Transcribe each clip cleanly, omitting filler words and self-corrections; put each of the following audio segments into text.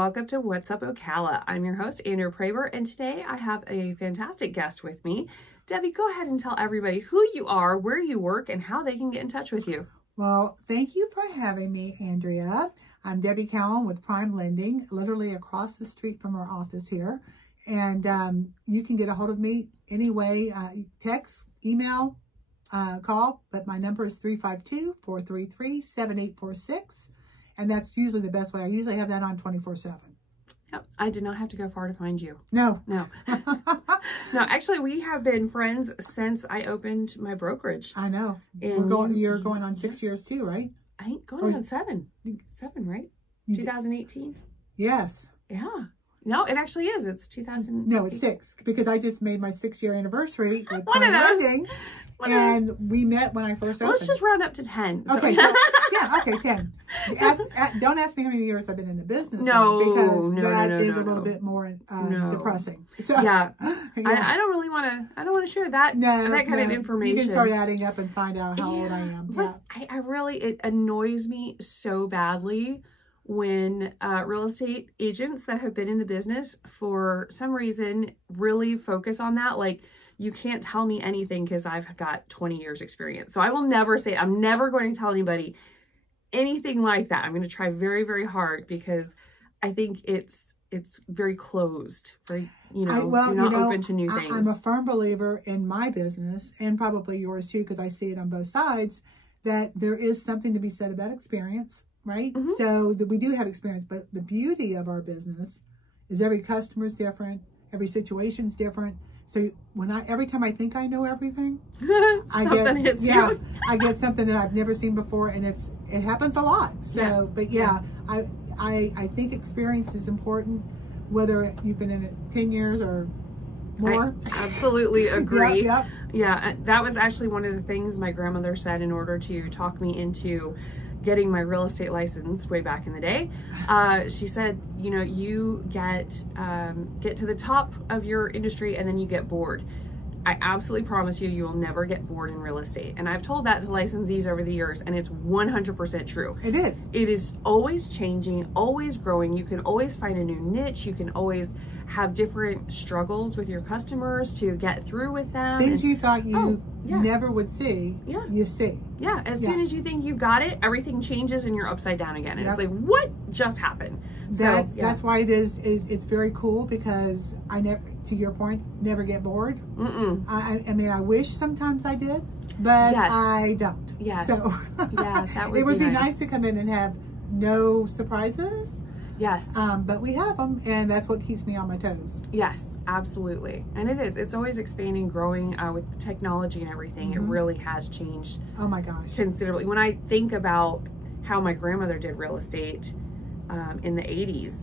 welcome to What's Up Ocala. I'm your host, Andrew Praber, and today I have a fantastic guest with me. Debbie, go ahead and tell everybody who you are, where you work, and how they can get in touch with you. Well, thank you for having me, Andrea. I'm Debbie Cowan with PrimeLending, literally across the street from our office here. And you can get a hold of me anyway, text, email, call, but my number is 352-433-7846. And that's usually the best way. I usually have that on 24/7. Yep. I did not have to go far to find you. No. No. No, actually, we have been friends since I opened my brokerage. I know. And you're going on 6 years too, right? I ain't going on seven. Seven, right? 2018? Yes. Yeah. No, it actually is. It's 2000. No, it's 6 because I just made my 6-year anniversary with One of those. PrimeLending. And we met when I first opened. Let's just round up to 10. So. Okay, so, yeah, okay, 10. Don't ask me how many years I've been in the business. No, because no, that no, is no, a little no. bit more depressing. So, yeah, yeah. I don't really want to. I don't want to share that that kind of information. You can start adding up and find out how old I am. Plus, I really, it annoys me so badly when real estate agents that have been in the business for some reason really focus on that. Like, you can't tell me anything because I've got 20 years experience. So I will never say, I'm never going to tell anybody anything like that. I'm going to try very, very hard because I think it's very closed, very, you're not open to new things. I'm a firm believer in my business and probably yours too, because I see it on both sides, that there is something to be said about experience, right? Mm-hmm. So that we do have experience, but the beauty of our business is every customer is different. Every situation is different. So every time I think I know everything, I get something that I've never seen before, and it happens a lot. So, yes. But yeah, I think experience is important, whether you've been in it 10 years or more. I absolutely agree. Yep. Yeah, that was actually one of the things my grandmother said in order to talk me into getting my real estate license way back in the day. She said, you get to the top of your industry and then you get bored. I absolutely promise you will never get bored in real estate. And I've told that to licensees over the years, and it's 100% true. It is. It is always changing, always growing. You can always find a new niche. You can always have different struggles with your customers to get through with them. Things you thought you never would see, you see. Yeah, as soon as you think you've got it, everything changes and you're upside down again. And it's like, what just happened? That's why it's very cool, because I never, to your point, never get bored. I mean, I wish sometimes I did, but I don't. Yes. So yeah, that would it would be nice to come in and have no surprises. Yes. But we have them, and that's what keeps me on my toes. Yes, absolutely. And it is. It's always expanding, growing with technology and everything. It really has changed. Oh my gosh. Considerably. When I think about how my grandmother did real estate in the 80s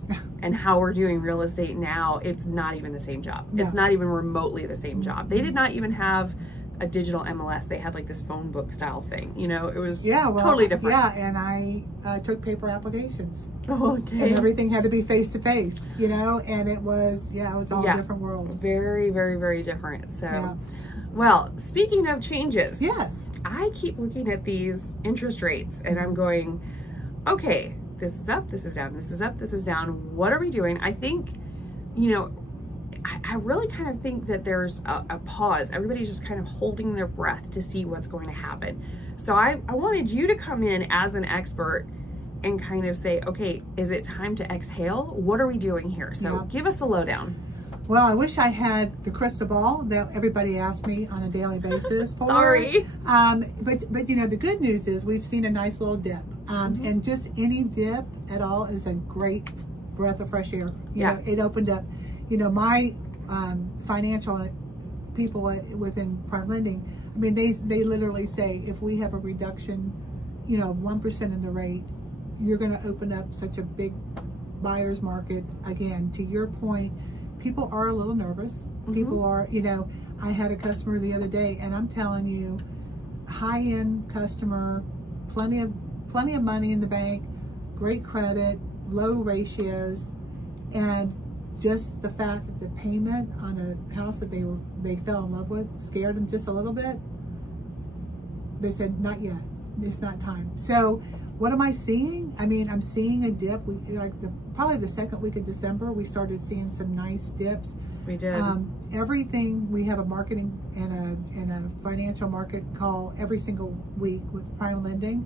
and how we're doing real estate now, it's not even the same job. No. It's not even remotely the same job. They did not even have a digital MLS. They had like this phone book style thing. It was totally different. Yeah, and I took paper applications. Oh, okay. And everything had to be face to face, and it was all a different world. Very, very, very different. So, well, speaking of changes. Yes. I keep looking at these interest rates and I'm going, okay, this is up, this is down, this is up, this is down. What are we doing? I think, I really kind of think that there's a pause. Everybody's just kind of holding their breath to see what's going to happen. So I wanted you to come in as an expert and kind of say, okay, is it time to exhale? What are we doing here? So give us the lowdown. Well, I wish I had the crystal ball that everybody asks me on a daily basis for. Sorry. But the good news is we've seen a nice little dip. And just any dip at all is a great breath of fresh air. You know, it opened up. My financial people within PrimeLending, I mean, they literally say if we have a reduction, 1% in the rate, you're going to open up such a big buyer's market again. To your point, people are a little nervous. People are, I had a customer the other day, and I'm telling you, high-end customer, plenty of money in the bank, great credit, low ratios, and just the fact that the payment on a house that they fell in love with scared them just a little bit. They said, not yet. It's not time. So what am I seeing? I mean, I'm seeing a dip. Probably the second week of December, we started seeing some nice dips. We did. Everything, we have a marketing and a financial market call every single week with PrimeLending.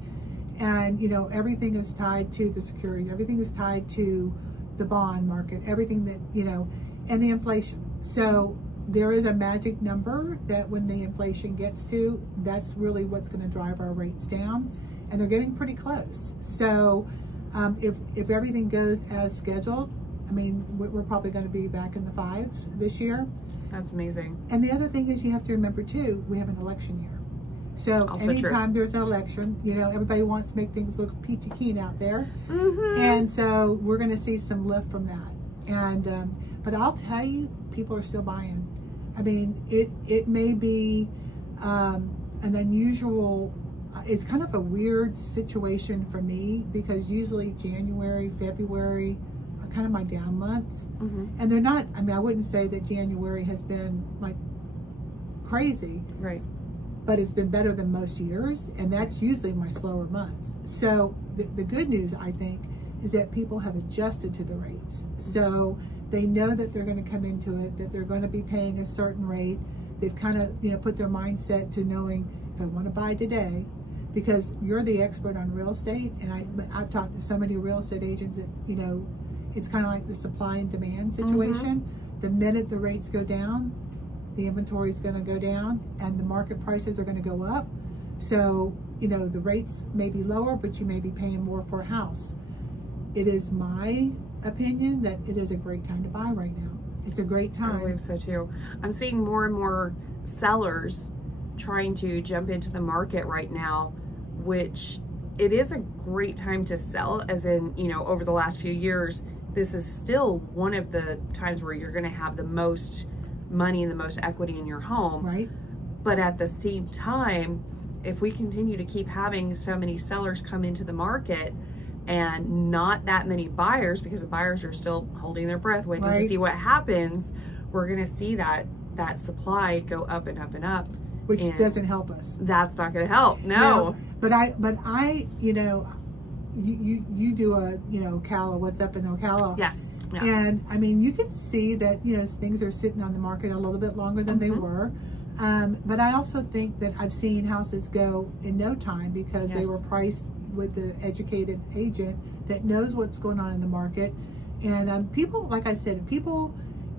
And, you know, everything is tied to the security. Everything is tied to the bond market, everything that, you know, and the inflation. So there is a magic number that when the inflation gets to, that's really what's going to drive our rates down. And they're getting pretty close. So if everything goes as scheduled, I mean, we're probably going to be back in the 5s this year. That's amazing. And the other thing is you have to remember too, we have an election year. So also anytime true. there's an election, you know, everybody wants to make things look peachy keen out there. Mm-hmm. And so we're going to see some lift from that. And, but I'll tell you, people are still buying. I mean, it may be an unusual, it's kind of a weird situation for me because usually January, February are kind of my down months. Mm-hmm. And they're not, I mean, I wouldn't say that January has been like crazy. Right. But it's been better than most years, and that's usually my slower months. So the good news, I think, is that people have adjusted to the rates. So they know that they're going to come into it, that they're going to be paying a certain rate. They've kind of, you know, put their mindset to knowing if I want to buy today, because you're the expert on real estate, and I've talked to so many real estate agents that, you know, it's kind of like the supply and demand situation. Mm-hmm. The minute the rates go down, the inventory is going to go down and the market prices are going to go up. So, you know, the rates may be lower, but you may be paying more for a house. It is my opinion that it is a great time to buy right now. It's a great time. I believe so too. I'm seeing more and more sellers trying to jump into the market right now, which it is a great time to sell, as in, you know, over the last few years, this is still one of the times where you're going to have the most money and the most equity in your home. Right. But at the same time, if we continue to keep having so many sellers come into the market and not that many buyers, because the buyers are still holding their breath, waiting right. to see what happens, we're going to see that supply go up and up and up. Which doesn't help us. That's not going to help. No. But I, you know, you do a, you know, Ocala, what's up in Ocala. Yes. Yeah. And I mean, you can see that, you know, things are sitting on the market a little bit longer than they were. But I also think that I've seen houses go in no time because they were priced with the educated agent that knows what's going on in the market. And people, like I said, people,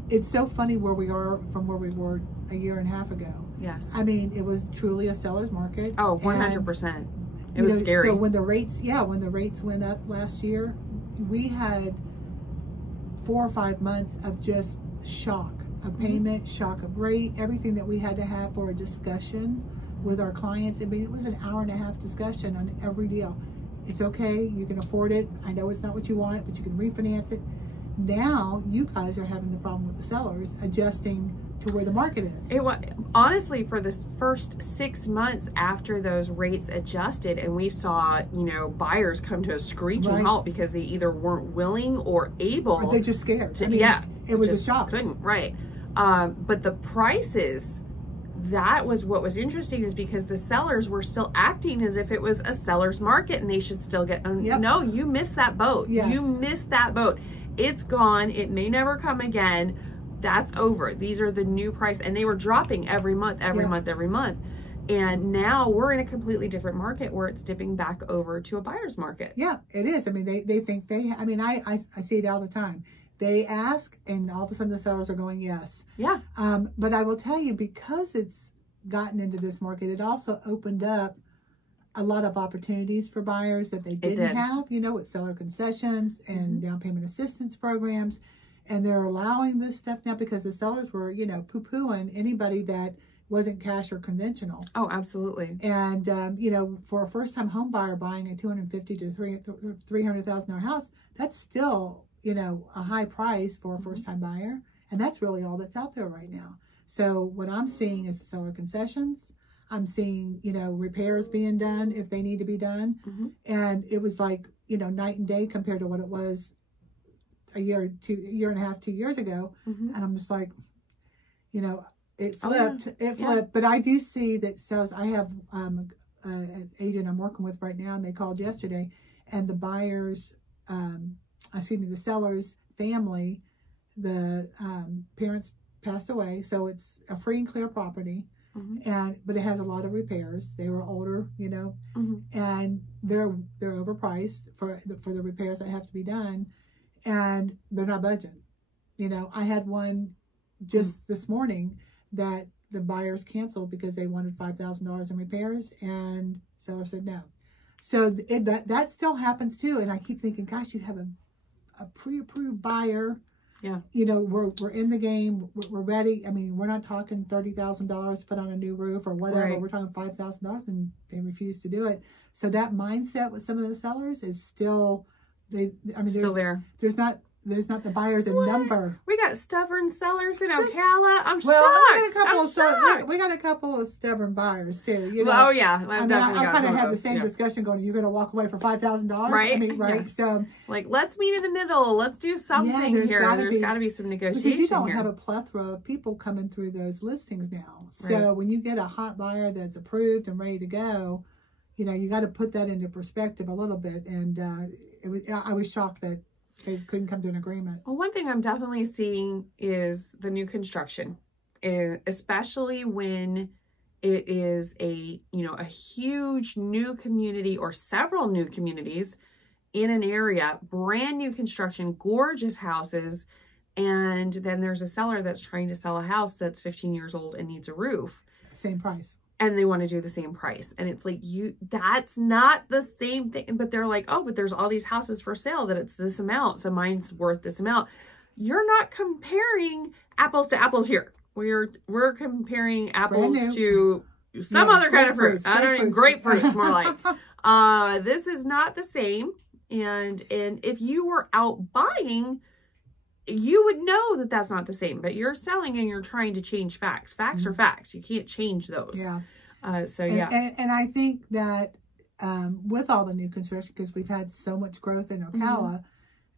it's so funny where we are from where we were a year and a half ago. Yes. I mean, it was truly a seller's market. Oh, 100%. It was scary. So when the rates, when the rates went up last year, we had 4 or 5 months of just shock of payment, shock of rate, everything that we had to have for a discussion with our clients. I mean, it was an hour-and-a-half discussion on every deal. It's okay, you can afford it. I know it's not what you want, but you can refinance it. Now, you guys are having the problem with the sellers adjusting to where the market is. It was honestly for this first 6 months after those rates adjusted, and we saw, you know, buyers come to a screeching halt because they either weren't willing or able. Or they're just scared. To, I mean, it was a shock. Couldn't, right. But the prices, that was what was interesting, is because the sellers were still acting as if it was a seller's market and they should still get, no, you missed that boat. Yes. You missed that boat. It's gone. It may never come again. That's over. These are the new price. And they were dropping every month, every month. And now we're in a completely different market where it's dipping back over to a buyer's market. Yeah, it is. I mean, they think I mean, I see it all the time. They ask and all of a sudden the sellers are going, yes. Yeah. But I will tell you, because it's gotten into this market, it also opened up a lot of opportunities for buyers that they didn't have, you know, with seller concessions and down payment assistance programs. And they're allowing this stuff now because the sellers were, you know, poo-pooing anybody that wasn't cash or conventional. Oh, absolutely. And, you know, for a first-time home buyer buying a $250,000 to $300,000 house, that's still, you know, a high price for a first-time buyer. And that's really all that's out there right now. So what I'm seeing is seller concessions. I'm seeing, you know, repairs being done if they need to be done. And it was like, you know, night and day compared to what it was a year and a half, 2 years ago. And I'm just like, you know, it flipped. It flipped. But I do see that sales. I have an agent I'm working with right now, and they called yesterday, and the buyer's, the seller's family, the parents passed away, so it's a free and clear property, but it has a lot of repairs. They were older, and they're overpriced for the repairs that have to be done, and they're not budging. I had one just this morning that the buyers canceled because they wanted $5,000 in repairs, and seller said no. So that still happens too, and I keep thinking, gosh, you have a pre-approved buyer. Yeah. We're in the game. We're ready. I mean, we're not talking $30,000 to put on a new roof or whatever. Right. We're talking $5,000, and they refuse to do it. So that mindset with some of the sellers is still, still there. There's not the buyers in number. We got stubborn sellers in Ocala. I'm shocked. We got a couple of stubborn buyers too. Oh yeah, I kind of had the same discussion going. You're going to walk away for $5,000, right? Right. Yeah. So, let's meet in the middle. Let's do something here. There's got to be some negotiation because you don't here. have a plethora of people coming through those listings now. So when you get a hot buyer that's approved and ready to go, you got to put that into perspective a little bit. And I was shocked that they couldn't come to an agreement. Well, one thing I'm definitely seeing is the new construction, especially when it is a huge new community or several new communities in an area, brand new construction, gorgeous houses. And then there's a seller that's trying to sell a house that's 15 years old and needs a roof. Same price. And they want to do the same price. And it's like, that's not the same thing. But they're like, oh, but there's all these houses for sale that it's this amount. So mine's worth this amount. You're not comparing apples to apples here. We're comparing apples to some other kind of fruit. Grapefruit. It's more like, this is not the same. And if you were out buying, you would know that that's not the same, but you're selling and you're trying to change facts. Facts are facts. You can't change those. Yeah. And I think that with all the new construction, because we've had so much growth in Ocala,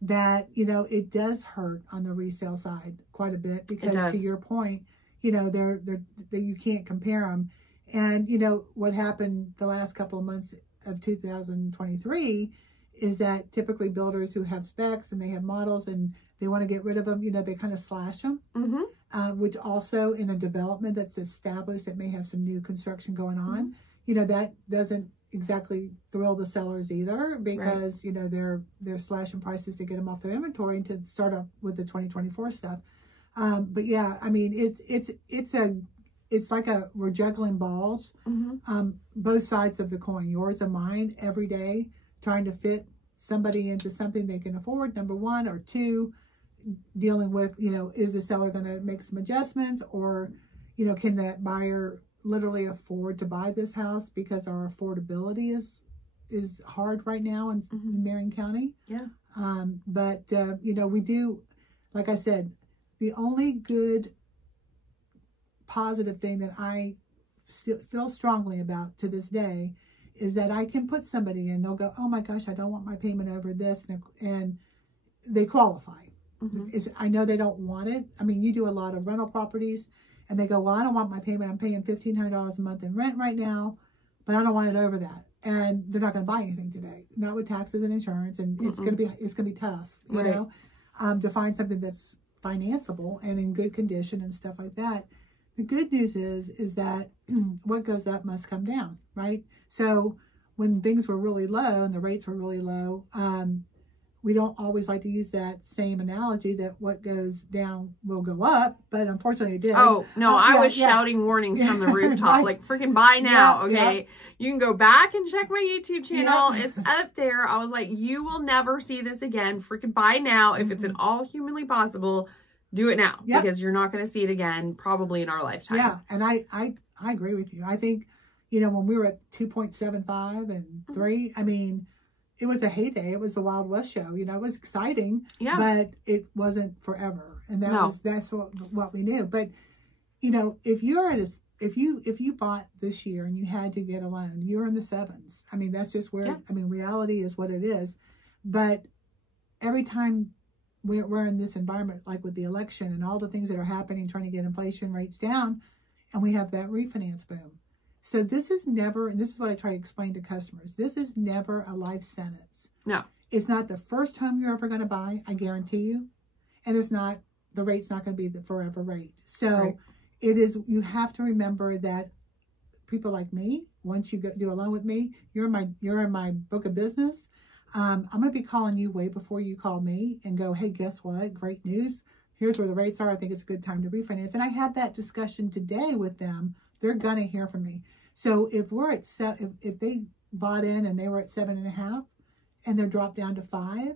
that, it does hurt on the resale side quite a bit because to your point, you can't compare them. And, what happened the last couple of months of 2023 is that typically builders who have specs and they have models and they want to get rid of them, they kind of slash them, which also in a development that's established that may have some new construction going on, that doesn't exactly thrill the sellers either because, they're slashing prices to get them off their inventory and to start up with the 2024 stuff. But yeah, I mean, it's like we're juggling balls, both sides of the coin, yours and mine, every day, trying to fit somebody into something they can afford, number one, or two, dealing with, is the seller going to make some adjustments, or, can that buyer literally afford to buy this house because our affordability is hard right now in Marion County. Yeah. But we do, like I said, the only good positive thing that I still feel strongly about to this day is that I can put somebody in, they'll go, oh my gosh, I don't want my payment over this, and they qualify. I know they don't want it. I mean, you do a lot of rental properties, and they go, well, I don't want my payment. I'm paying $1,500 a month in rent right now, but I don't want it over that. And they're not going to buy anything today, not with taxes and insurance, and it's going to be tough, you know, to find something that's financeable and in good condition and stuff like that. The good news is that what goes up must come down, right? So when things were really low and the rates were really low, we don't always like to use that same analogy that what goes down will go up, but unfortunately it did. Oh, no, I was shouting warnings from the rooftop, like freaking buy now, okay? You can go back and check my YouTube channel. It's up there. I was like, you will never see this again. Freaking buy now. If it's at all humanly possible, do it now because you're not going to see it again probably in our lifetime. Yeah, and I agree with you. I think, when we were at 2.75 and 3, I mean, it was a heyday. It was the Wild West show. It was exciting, but it wasn't forever. And that's what we knew. But, if you're at if you bought this year and you had to get a loan, you're in the 7s. I mean, that's just where, reality is what it is. But every time we're in this environment, like with the election and all the things that are happening, trying to get inflation rates down, and we have that refinance boom. So this is never, and this is what I try to explain to customers, this is never a life sentence. No. It's not the first home you're ever going to buy, I guarantee you. And it's not, the rate's not going to be the forever rate. So it is, you have to remember that people like me, once you do a loan with me, you're in my book of business. I'm going to be calling you way before you call me and go, hey, guess what? Great news. Here's where the rates are. I think it's a good time to refinance. And I had that discussion today with them. They're going to hear from me. So if we're at if they bought in and they were at 7.5 and they're dropped down to 5,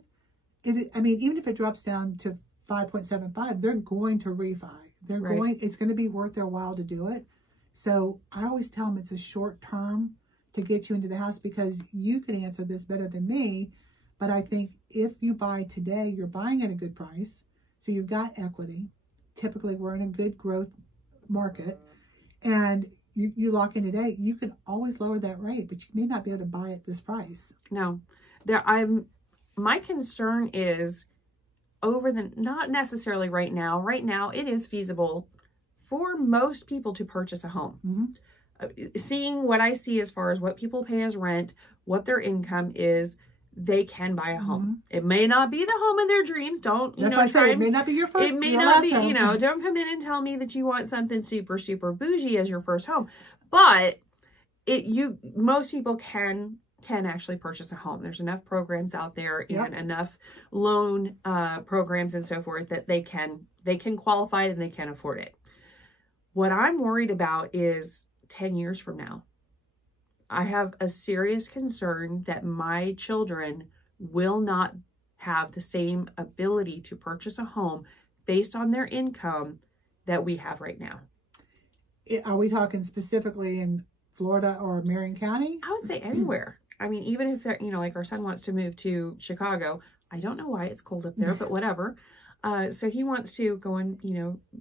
I mean, even if it drops down to 5.75, they're going to refi. It's going to be worth their while to do it. So I always tell them it's a short term to get you into the house, because you can answer this better than me. But I think if you buy today, you're buying at a good price. So you've got equity. Typically, we're in a good growth market. And you lock in today, you can always lower that rate, but you may not be able to buy at this price. No. My concern is not necessarily right now. Right now, it is feasible for most people to purchase a home. Mm-hmm. Seeing what I see as far as what people pay as rent, what their income is, they can buy a home. Mm-hmm. It may not be the home of their dreams. That's why I say it may not be your first. It may not be, don't come in and tell me that you want something super, super bougie as your first home. But most people can actually purchase a home. There's enough programs out there and enough loan programs and so forth that they can qualify and they can afford it. What I'm worried about is 10 years from now. I have a serious concern that my children will not have the same ability to purchase a home based on their income that we have right now. Are we talking specifically in Florida or Marion County? I would say anywhere. I mean, even if they're, like our son wants to move to Chicago. I don't know why it's cold up there, but whatever. So he wants to go and,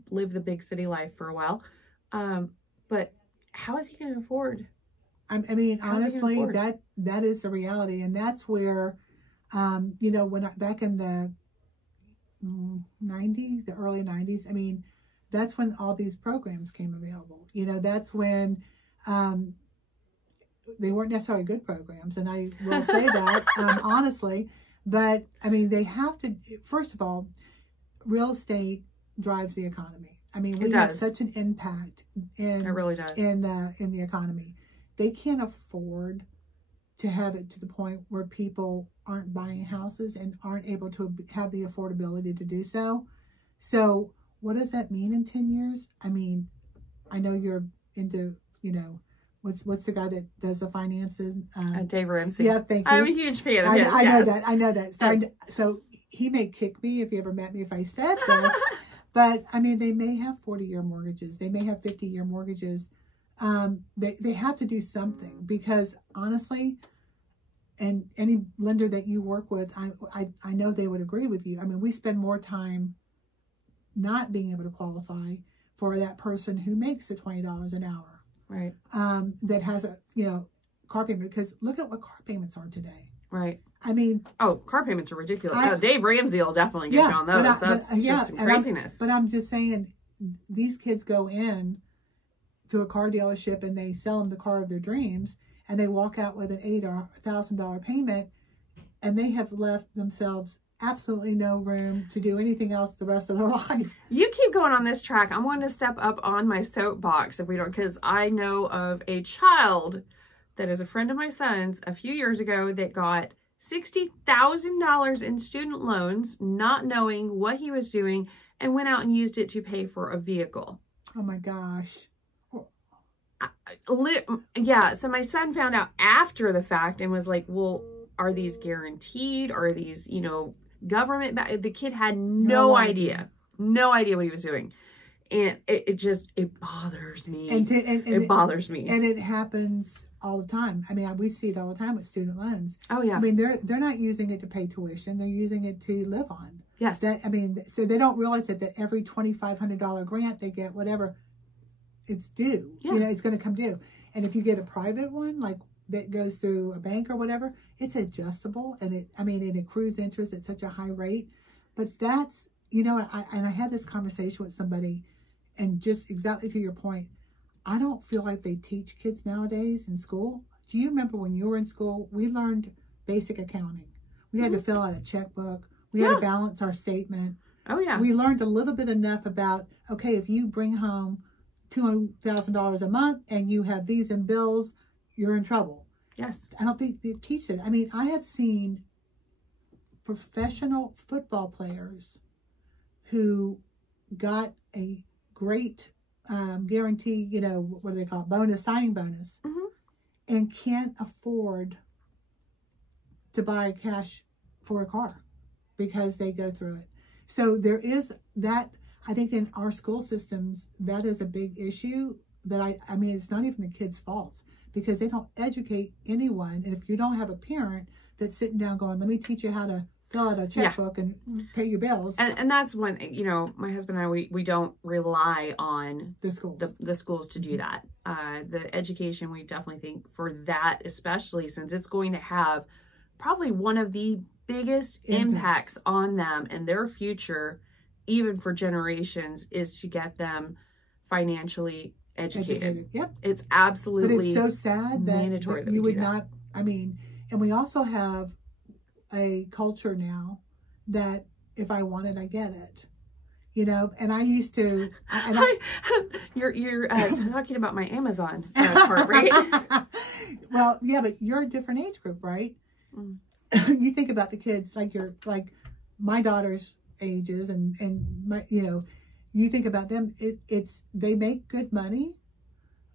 live the big city life for a while. But how is he going to afford? I mean, honestly, that is the reality. And that's where, back in the 90s, the early 90s, I mean, that's when all these programs came available. That's when they weren't necessarily good programs. And I will say that, honestly. But, I mean, they have to, first of all, real estate drives the economy. I mean, we have such an impact it really does. In the economy. They can't afford to have it to the point where people aren't buying houses and aren't able to have the affordability to do so. So what does that mean in 10 years? I mean, I know you're into, what's the guy that does the finances? Dave Ramsey. Yeah, thank you. I'm a huge fan of his. I know that. So he may kick me if he ever met me if I said this. But, I mean, they may have 40-year mortgages. They may have 50-year mortgages. They have to do something, because honestly, and any lender that you work with, I know they would agree with you. I mean, we spend more time not being able to qualify for that person who makes the $20 an hour. Right. That has a, car payment, because look at what car payments are today. Right. I mean, car payments are ridiculous. Dave Ramsey will definitely get you on those. That's just craziness. But I'm just saying, these kids go in to a car dealership and they sell them the car of their dreams, and they walk out with an $8,000 or $1,000 payment, and they have left themselves absolutely no room to do anything else the rest of their life. You keep going on this track. I'm going to step up on my soapbox because I know of a child that is a friend of my son's a few years ago that got $60,000 in student loans, not knowing what he was doing, and went out and used it to pay for a vehicle. Oh my gosh. Yeah, so my son found out after the fact and was like, well, are these guaranteed? Are these, government? The kid had no idea what he was doing. And it bothers me. It bothers me. And it happens all the time. I mean, we see it all the time with student loans. Oh, yeah. I mean, they're not using it to pay tuition. They're using it to live on. Yes. So they don't realize that every $2,500 grant they get, whatever, it's due. Yeah. It's going to come due. And if you get a private one, like that goes through a bank or whatever, it's adjustable, and it accrues interest at such a high rate. But that's, I had this conversation with somebody, and just exactly to your point, I don't feel like they teach kids nowadays in school. Do you remember when you were in school, we learned basic accounting. We had to fill out a checkbook. We had to balance our statement. Oh, yeah. We learned a little bit enough about, okay, if you bring home $200,000 a month and you have these in bills, you're in trouble. Yes. I don't think they teach it. I mean, I have seen professional football players who got a great guarantee, you know, what do they call it? Bonus, signing bonus, and can't afford to buy cash for a car because they go through it. So there is that, I think in our school systems, that is a big issue that I mean, it's not even the kids' fault because they don't educate anyone. And if you don't have a parent that's sitting down going, let me teach you how to fill out a checkbook and pay your bills. And that's one, you know, my husband and I, we don't rely on the schools. The schools to do that. The education, we definitely think for that, especially since it's going to have probably one of the biggest impacts on them and their future, even for generations, is to get them financially educated. Yep. It's absolutely But it's so sad that, mandatory that you we would do that. not, I mean, and we also have a culture now that if I want it, I get it. You know, and I used to. You're talking about my Amazon part, right? Well, yeah, but you're a different age group, right? You think about the kids like my daughter's ages and my, you know, you think about them. It's they make good money,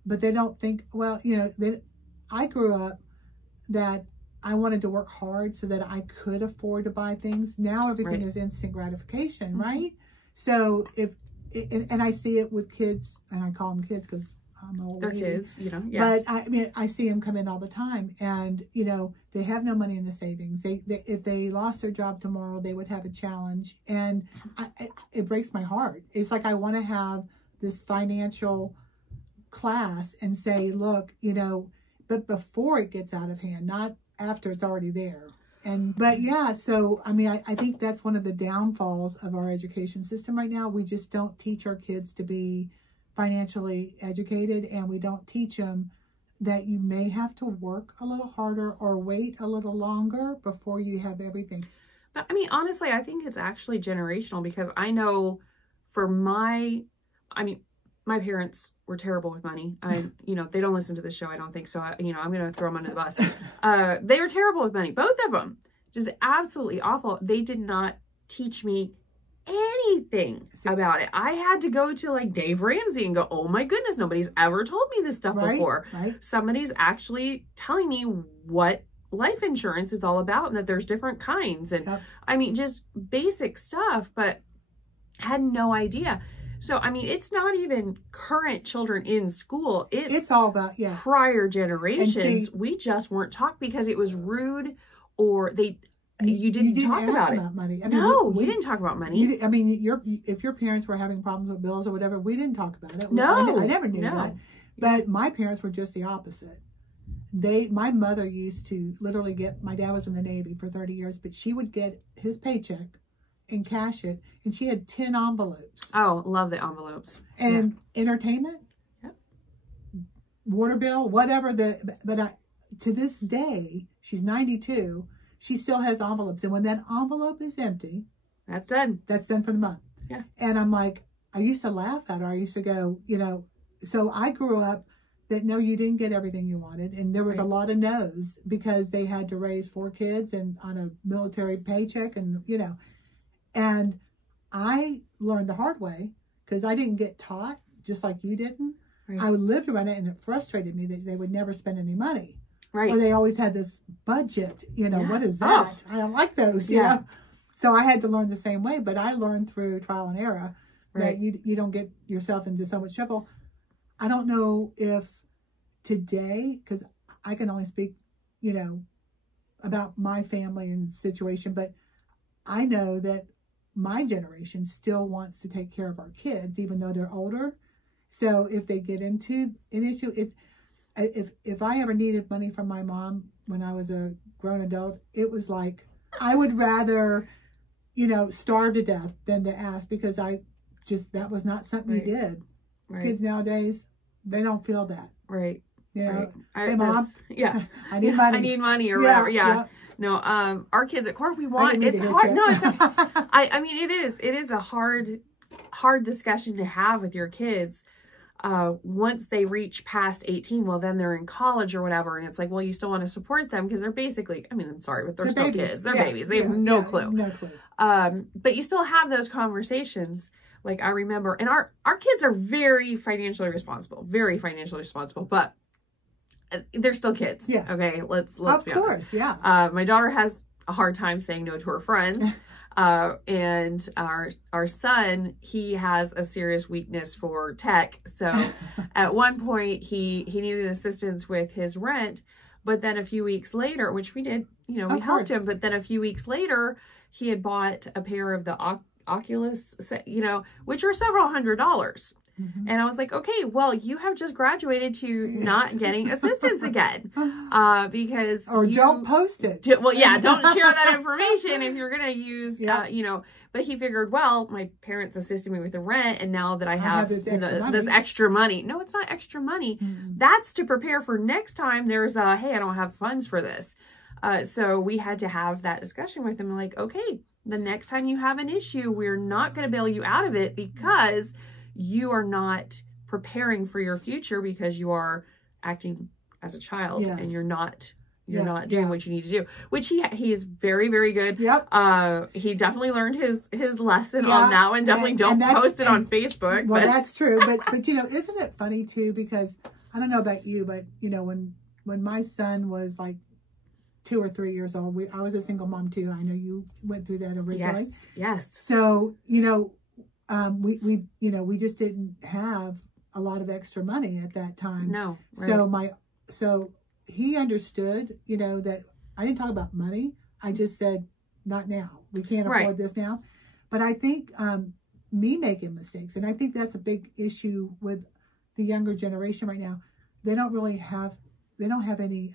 but they don't think, well, you know, I grew up that I wanted to work hard so that I could afford to buy things. Now everything is instant gratification, right? So and I see it with kids, and I call them kids because I'm old. They're kids, you know. But I mean, I see them come in all the time, and you know, they have no money in the savings. They if they lost their job tomorrow, they would have a challenge, and it breaks my heart. It's like I want to have this financial class and say, look, you know, but before it gets out of hand, not after it's already there. But yeah, so I mean, I think that's one of the downfalls of our education system right now. We just don't teach our kids to be financially educated, and we don't teach them that you may have to work a little harder or wait a little longer before you have everything. But I mean, honestly, I think it's actually generational because I know for my parents were terrible with money. You know, they don't listen to this show, I don't think so. I'm going to throw them under the bus. They were terrible with money, both of them. Just absolutely awful. They did not teach me anything about it. I had to go to like Dave Ramsey and go, oh my goodness, nobody's ever told me this stuff before. Right. Somebody's actually telling me what life insurance is all about and that there's different kinds. And I mean, just basic stuff, but had no idea. So, I mean, it's not even current children in school. It's all about, prior generations. We just weren't taught because it was rude or you didn't talk about it. Money. I mean, no, we didn't talk about money. I mean, if your parents were having problems with bills or whatever, we didn't talk about it. No. I never knew that. But my parents were just the opposite. My mother used to literally my dad was in the Navy for 30 years, but she would get his paycheck and cash it, and she had 10 envelopes. Oh, love the envelopes. And entertainment, water bill, whatever to this day, she's 92, she still has envelopes, and when that envelope is empty, that's done for the month. And I'm like, I used to laugh at her. I used to go, you know, so I grew up that no, you didn't get everything you wanted, and there was a lot of no's because they had to raise 4 kids and on a military paycheck, and you know. And I learned the hard way because I didn't get taught just like you didn't. I lived around it, and it frustrated me that they would never spend any money. Or they always had this budget, you know, what is that? I don't like those, you know. So I had to learn the same way, but I learned through trial and error that you don't get yourself into so much trouble. I don't know if today, because I can only speak, you know, about my family and situation, but I know that my generation still wants to take care of our kids, even though they're older. So if they get into an issue, if I ever needed money from my mom when I was a grown adult, it was like, I would rather, you know, starve to death than to ask, because that was not something we did. Kids nowadays, they don't feel that. Right. You know, Right. hey mom, yeah, I need money. I need money or whatever. Yeah. No, our kids at court, we want, it's hard. No, it's I mean, it is a hard discussion to have with your kids. Once they reach past 18, well, then they're in college or whatever. And it's like, well, you still want to support them because they're basically, I mean, I'm sorry, but they're still babies. kids. They're babies. They have no clue. No clue. But you still have those conversations. Like I remember, and our kids are very financially responsible, but they're still kids. Yes. Okay. Let's be honest. Of course. Yeah. My daughter has a hard time saying no to her friends. And our son, he has a serious weakness for tech. So at one point he needed assistance with his rent, but then a few weeks later, which we did, you know, we helped him, but then a few weeks later, he had bought a pair of the Oculus, you know, which are several $100s. Mm-hmm. And I was like, okay, well, you have just graduated to not getting assistance again, because don't post it. Well, yeah, don't share that information if you're going to use, you know, but he figured, well, my parents assisted me with the rent. And now that I have this extra money. No, it's not extra money. Mm-hmm. That's to prepare for next time. There's a, hey, I don't have funds for this. So we had to have that discussion with him. Like, okay, the next time you have an issue, we're not going to bail you out of it because you are not preparing for your future because you are acting as a child and you're not doing what you need to do, which he is very, very good. Yep. He definitely learned his lesson on that one. Definitely don't post it on Facebook. Well, that's true. But you know, isn't it funny too? Because I don't know about you, but you know, when my son was like 2 or 3 years old, I was a single mom too. I know you went through that originally. Yes. So, you know, we just didn't have a lot of extra money at that time. No. Right. So he understood, you know, that I didn't talk about money. I just said, not now. We can't afford this now. But I think me making mistakes, and I think that's a big issue with the younger generation right now. They don't have any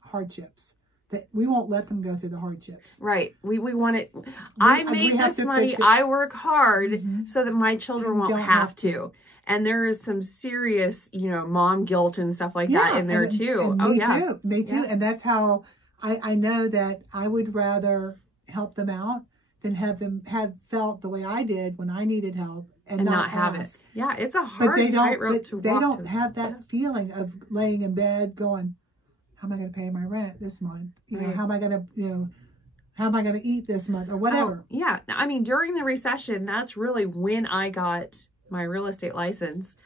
hardships. That we won't let them go through the hardships. Right. We want it. I made this money. I work hard so that my children won't have to. And there is some serious, you know, mom guilt and stuff like that in there too. Me too. And that's how I know that I would rather help them out than have them have felt the way I did when I needed help and not have it. Yeah, it's a hard tightrope to walk. They don't have that feeling of laying in bed going, how am I going to pay my rent this month? You know, how am I going to eat this month or whatever? Yeah. I mean, during the recession, that's really when I got my real estate license,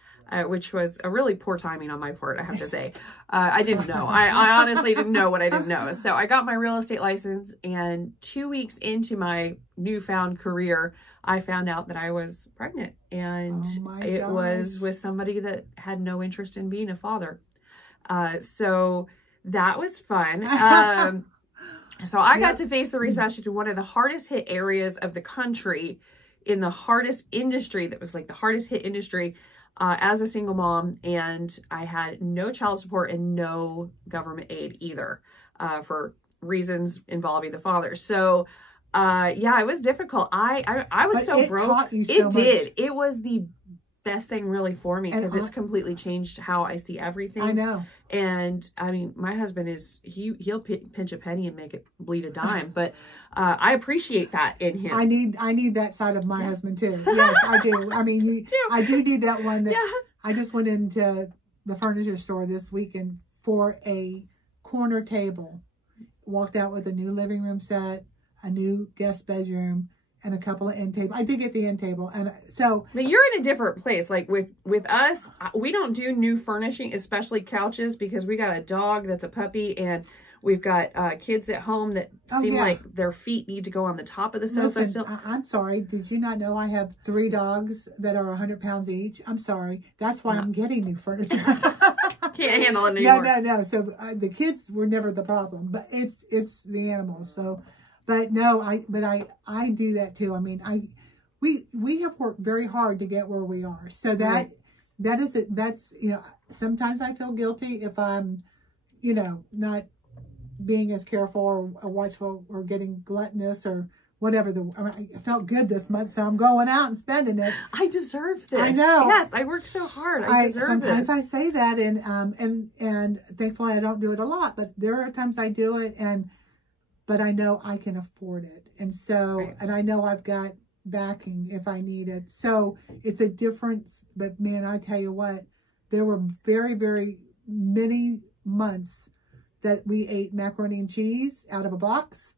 which was a really poor timing on my part, I have to say. I didn't know. I honestly didn't know what I didn't know. So I got my real estate license, and 2 weeks into my newfound career, I found out that I was pregnant, and it was with somebody that had no interest in being a father. So that was fun. So I got to face the recession in one of the hardest hit areas of the country, in the hardest industry that was like the hardest hit industry, as a single mom. And I had no child support and no government aid either, for reasons involving the father. So, yeah, it was difficult. I was so broke. It did. It was the best thing really for me because it's completely changed how I see everything. I know. And I mean, my husband is, he'll pinch a penny and make it bleed a dime, but I appreciate that in him. I need that side of my husband too. Yes, I do. I mean, I do need that one. That I just went into the furniture store this weekend for a corner table, walked out with a new living room set, a new guest bedroom, and a couple of end tables. I did get the end table. And so... But you're in a different place. Like with us, we don't do new furnishing, especially couches, because we got a dog that's a puppy, and we've got kids at home that seem like their feet need to go on the top of the sofa. Listen, I'm sorry. Did you not know I have 3 dogs that are 100 pounds each? I'm sorry. That's why I'm getting new furniture. Can't handle it anymore. No. So the kids were never the problem, but it's the animals. So... But no, I do that too. I mean, we have worked very hard to get where we are. So that's, you know, sometimes I feel guilty if I'm, you know, not being as careful or watchful or getting gluttonous or whatever I felt good this month, so I'm going out and spending it. I deserve this. I know. Yes, I work so hard. I deserve this. Sometimes I say that, and thankfully I don't do it a lot, but there are times I do it, but I know I can afford it, and so Right. and I know I've got backing if I need it. So it's a difference. But man, I tell you what, there were very, very many months that we ate macaroni and cheese out of a box,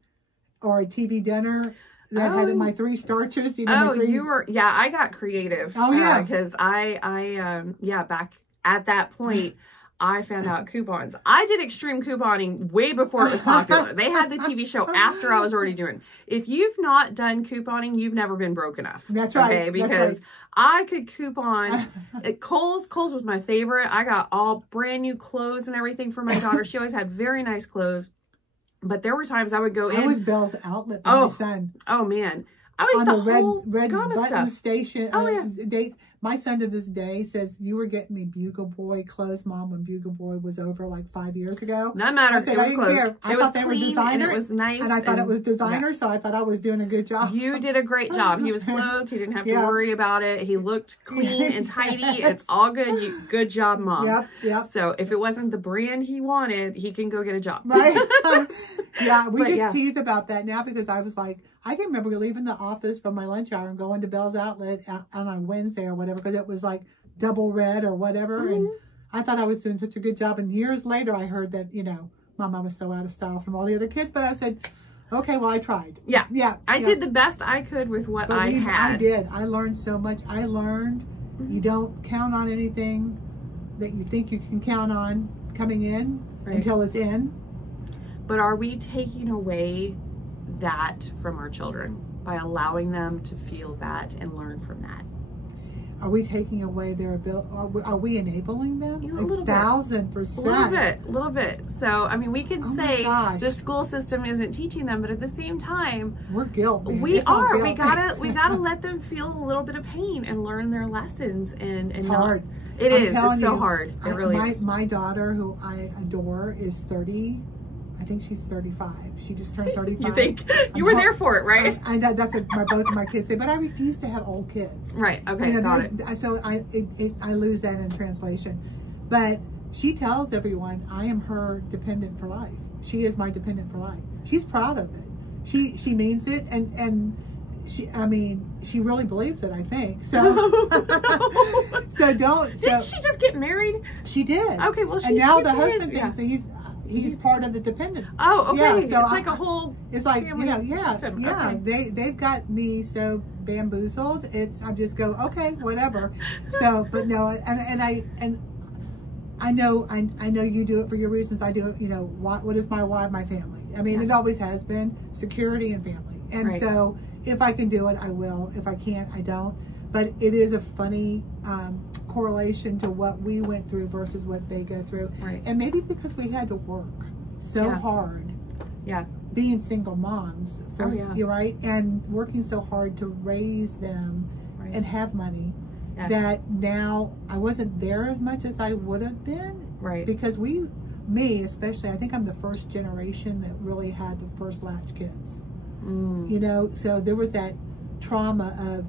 or a TV dinner that had my 3 starches. You know, I got creative. Oh yeah, because back at that point, I found out coupons. I did extreme couponing way before it was popular. They had the TV show after I was already doing. If you've not done couponing, you've never been broke enough. That's right. Okay, because I could coupon. Kohl's was my favorite. I got all brand new clothes and everything for my daughter. She always had very nice clothes. But there were times I would go in. I was Bell's Outlet for my son. Oh man. I would on the whole red button stuff. station. Oh yeah. Date. My son to this day says, "You were getting me Bugle Boy clothes, Mom, when Bugle Boy was over like 5 years ago." That matters. I said, I didn't care. I thought they were designer. It was nice. And I thought it was designer, so I thought I was doing a good job. You did a great job. He was clothed. He didn't have to worry about it. He looked clean and tidy. It's all good. Good job, Mom. Yep. So if it wasn't the brand he wanted, he can go get a job. Right. Yeah, we just tease about that now, because I was like, I can remember leaving the office from my lunch hour and going to Bell's Outlet on a Wednesday or whatever, because it was like double red or whatever. And I thought I was doing such a good job. And years later, I heard that, my mom was so out of style from all the other kids. But I said, okay, well, I tried. Yeah. I did the best I could with what I had. I did. I learned so much. I learned you don't count on anything that you think you can count on coming in until it's in. But are we taking away that from our children by allowing them to feel that and learn from that? Are we taking away their ability? Are we enabling them? A little 1,000%. A little bit. So, I mean, we can say the school system isn't teaching them, but at the same time, we're guilt. Man. We are. We gotta let them feel a little bit of pain and learn their lessons. And it's hard. It is. It's so hard. It really is. My daughter, who I adore, is 30. I think she's 35. She just turned 35. You think you were there for it, right? That's what both of my kids say. But I refuse to have old kids. Right. Okay. Got it. So I lose that in translation. But she tells everyone I am her dependent for life. She is my dependent for life. She's proud of it. She means it, and she really believes it, I think. So Didn't she just get married? She did. Okay. Well, and now the husband thinks that he's part of the dependence. Oh, okay. Yeah, so it's like a whole. It's like system. Okay. They've got me so bamboozled. I just go, okay, whatever. So, but no, and I know you do it for your reasons. I do it. What is my why? My family. I mean, it always has been security and family. And so, if I can do it, I will. If I can't, I don't. But it is a funny correlation to what we went through versus what they go through. Right. And maybe because we had to work so hard. Yeah. Being single moms. You're right. And working so hard to raise them and have money. Yes. That now I wasn't there as much as I would have been. Right. Because me especially, I think I'm the first generation that really had the first latch kids. So there was that trauma of,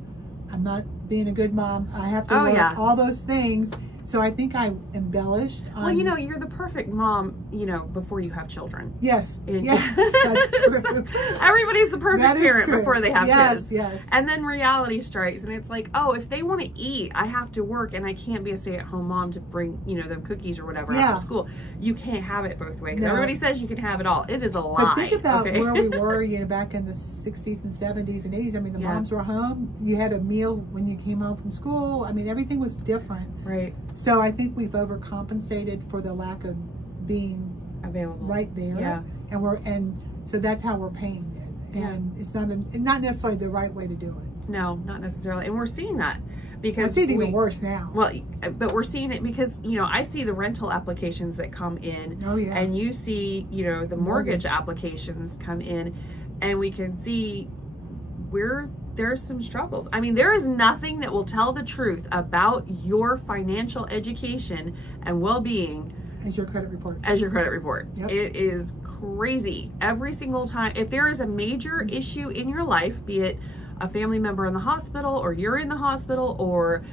I'm not being a good mom. I have to work, all those things. So I think I embellished on... Well, you're the perfect mom, before you have children. Yes. Yes, that's true. Everybody's the perfect parent before they have kids. Yes. And then reality strikes, and it's like, oh, if they want to eat, I have to work, and I can't be a stay-at-home mom to bring, them cookies or whatever after school. You can't have it both ways. No. Everybody says you can have it all. It is a lie. But think about where we were, back in the 60s and 70s and 80s. I mean, the moms were home. You had a meal when you came home from school. I mean, everything was different. Right. So I think we've overcompensated for the lack of being available right there. Yeah. And so that's how we're paying it. And it's not necessarily the right way to do it. No, not necessarily. And we're seeing that because it's even worse now. Well, but we're seeing it because, I see the rental applications that come in. Oh, yeah. And you see, the mortgage applications come in, and we can see there's some struggles. I mean, there is nothing that will tell the truth about your financial education and well-being as your credit report. As your credit report. Yep. It is crazy. Every single time, if there is a major issue in your life, be it a family member in the hospital, or you're in the hospital, or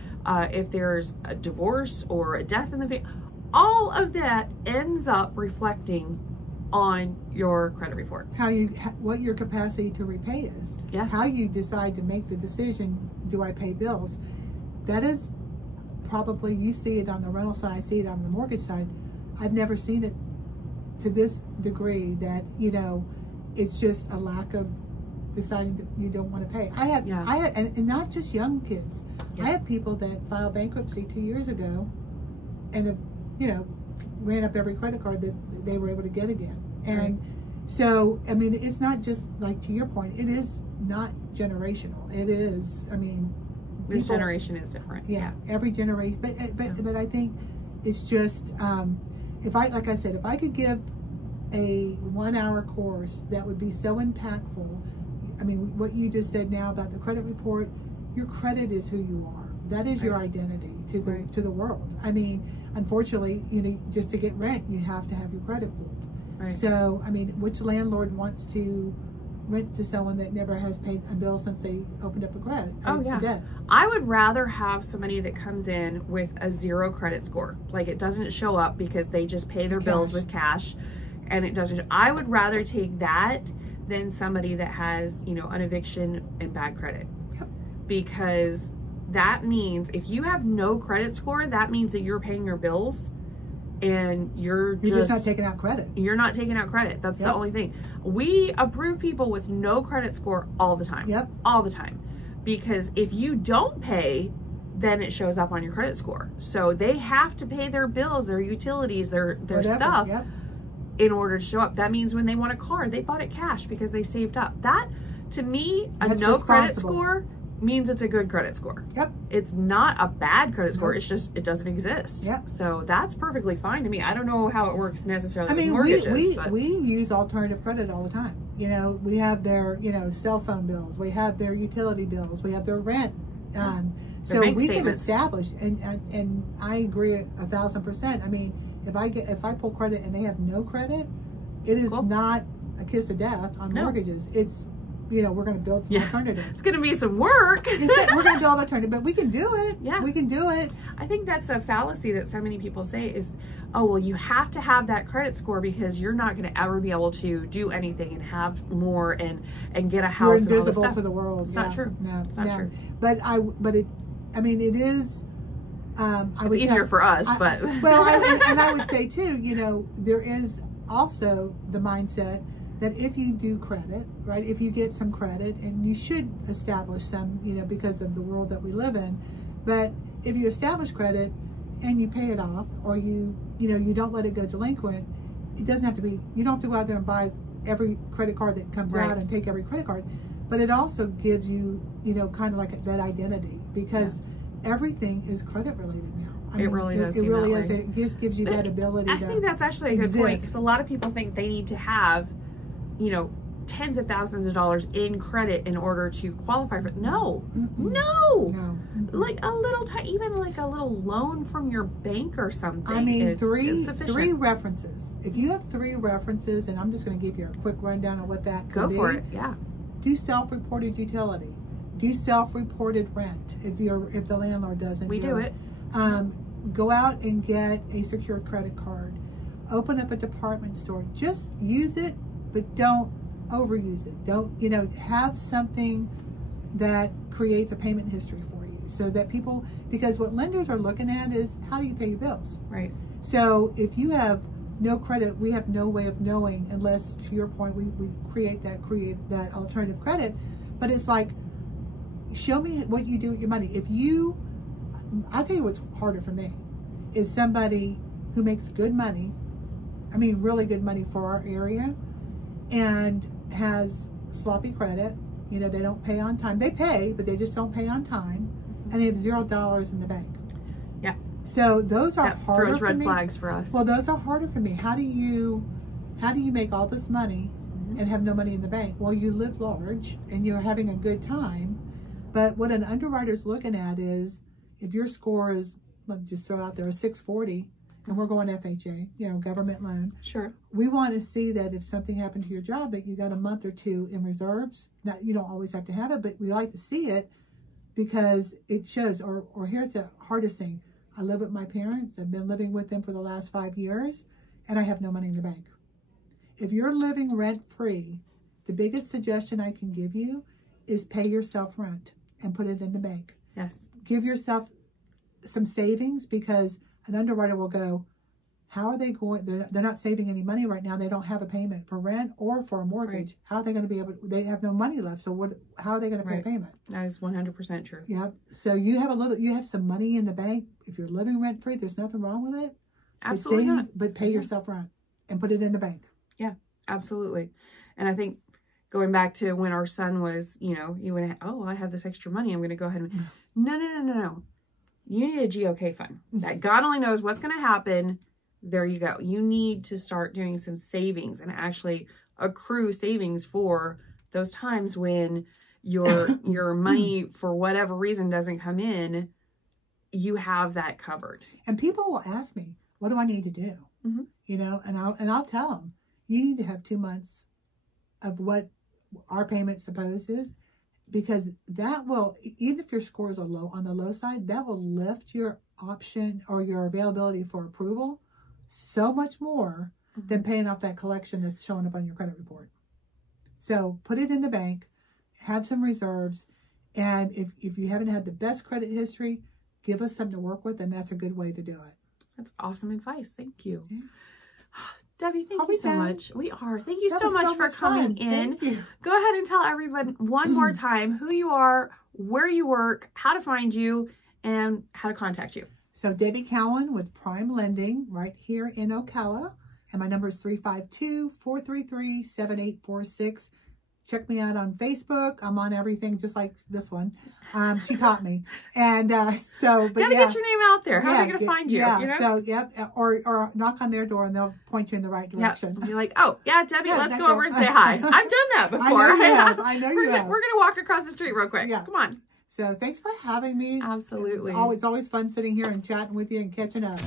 if there's a divorce or a death in the family, all of that ends up reflecting on your credit report. What your capacity to repay is. Yes. How you decide to make the decision, do I pay bills? That is probably, you see it on the rental side, I see it on the mortgage side. I've never seen it to this degree that, you know, it's just a lack of deciding that you don't want to pay. I have, and not just young kids. Yeah. I have people that filed bankruptcy 2 years ago and have, you know, ran up every credit card that they were able to get again. And so, I mean, it's not just like, to your point, it is not generational. It is, I mean, this generation is different. Yeah, every generation. But I think it's just, if I, like I said, if I could give a 1 hour course that would be so impactful. I mean, what you just said now about the credit report, your credit is who you are. That is your identity to the world. I mean, unfortunately, you know, just to get rent, you have to have your credit pulled. Right. So, I mean, which landlord wants to rent to someone that never has paid a bill since they opened up a credit? Oh yeah. I would rather have somebody that comes in with a 0 credit score. Like, it doesn't show up because they just pay their bills with cash, and it doesn't. I would rather take that than somebody that has, you know, an eviction and bad credit. Yep. Because that means if you have no credit score, that means that you're paying your bills and you're just not taking out credit. You're not taking out credit. That's the only thing. We approve people with no credit score all the time. Yep. All the time. Because if you don't pay, then it shows up on your credit score. So they have to pay their bills, their utilities, their stuff in order to show up. That means when they want a car, they bought it cash because they saved up. That, to me, a no credit score means it's a good credit score. Yep. It's not a bad credit score. It's just, it doesn't exist. Yep. So that's perfectly fine to me. I don't know how it works necessarily with mortgages. mortgages. We use alternative credit all the time. You know, we have their, you know, cell phone bills. We have their utility bills. We have their rent. So we can establish, and I agree 1,000%. I mean, if I pull credit and they have no credit, it is not a kiss of death on mortgages. It's, you know, we're going to build some alternatives. It's going to be some work. We're going to build alternative, but we can do it. Yeah. We can do it. I think that's a fallacy that so many people say is, oh, well, you have to have that credit score because you're not going to ever be able to do anything and have more and get a house. You're invisible to the world. It's not true. No, it's not true. But it is. It's easier for us, but and I would say too, you know, there is also the mindset that if you do credit, right, if you get some credit, and you should establish some, you know, because of the world that we live in, but if you establish credit and you pay it off, or you don't let it go delinquent, it doesn't have to be, you don't have to go out there and buy every credit card that comes out and take every credit card, but it also gives you, you know, kind of like that identity, because everything is credit related now. It really does. It really is. It just gives you that ability. I think that's actually a good point, because a lot of people think they need to have, you know, tens of thousands of dollars in credit in order to qualify for it. No. Like a little even like a little loan from your bank or something. I mean, three references. If you have 3 references, and I'm just going to give you a quick rundown of what that could be. Go for it. Yeah. Do self-reported utility. Do self-reported rent if the landlord doesn't. We do it. Go out and get a secured credit card. Open up a department store. Just use it, but don't overuse it. Don't, you know, have something that creates a payment history for you, so that people, because what lenders are looking at is, how do you pay your bills? Right. So if you have no credit, we have no way of knowing, unless, to your point, we create that alternative credit. But it's like, show me what you do with your money. I'll tell you what's harder for me is somebody who makes good money, I mean really good money for our area, and has sloppy credit. You know, they don't pay on time. They pay, but they just don't pay on time, and they have $0 in the bank. Yeah. So those are harder throws for red me. flags for us. Well, those are harder for me. How do you make all this money and have no money in the bank? Well, you live large and you're having a good time, but what an underwriter's looking at is, if your score is, let me just throw out there, a 640, and we're going FHA, you know, government loan. Sure. We want to see that if something happened to your job, that you got a month or two in reserves. Now, you don't always have to have it, but we like to see it because it shows. Or here's the hardest thing. I live with my parents. I've been living with them for the last 5 years, and I have no money in the bank. If you're living rent-free, the biggest suggestion I can give you is pay yourself rent and put it in the bank. Yes. Give yourself some savings, because an underwriter will go, how are they going? They're not saving any money right now. They don't have a payment for rent or for a mortgage. Right. How are they going to be able to, they have no money left. So how are they going to pay a payment? That is 100% true. Yep. So you have some money in the bank. If you're living rent free, there's nothing wrong with it. Absolutely not. But pay yourself rent and put it in the bank. Yeah, absolutely. And I think going back to when our son was, you know, he went, oh, I have this extra money. I'm going to go ahead and, no. You need a GOK fund that God only knows what's going to happen. There you go. You need to start doing some savings and actually accrue savings for those times when your money, for whatever reason, doesn't come in. You have that covered. And people will ask me, what do I need to do? Mm-hmm. You know, and I'll tell them, you need to have 2 months of what our payment supposed is, because that will, even if your scores are low, on the low side, that will lift your option or your availability for approval so much more than paying off that collection that's showing up on your credit report. So put it in the bank, have some reserves, and if you haven't had the best credit history, give us something to work with, and that's a good way to do it. That's awesome advice. Thank you. Yeah. Debbie, thank you so much. We are. Thank you so much for fun. coming in. Thank you. Go ahead and tell everyone one more time who you are, where you work, how to find you, and how to contact you. So Debbie Cowan with PrimeLending right here in Ocala. And my number is 352-433-7846. Check me out on Facebook. I'm on everything, just like this one. She taught me. And so, but gotta get your name out there. How are they going to find you? Yeah, you know? so, yep. Or knock on their door and they'll point you in the right direction. Yep. You're like, oh, yeah, Debbie, Yeah, let's go over and say hi. I've done that before. I know you have. We're going to walk across the street real quick. Yeah. Come on. So thanks for having me. Absolutely. It's always fun sitting here and chatting with you and catching up.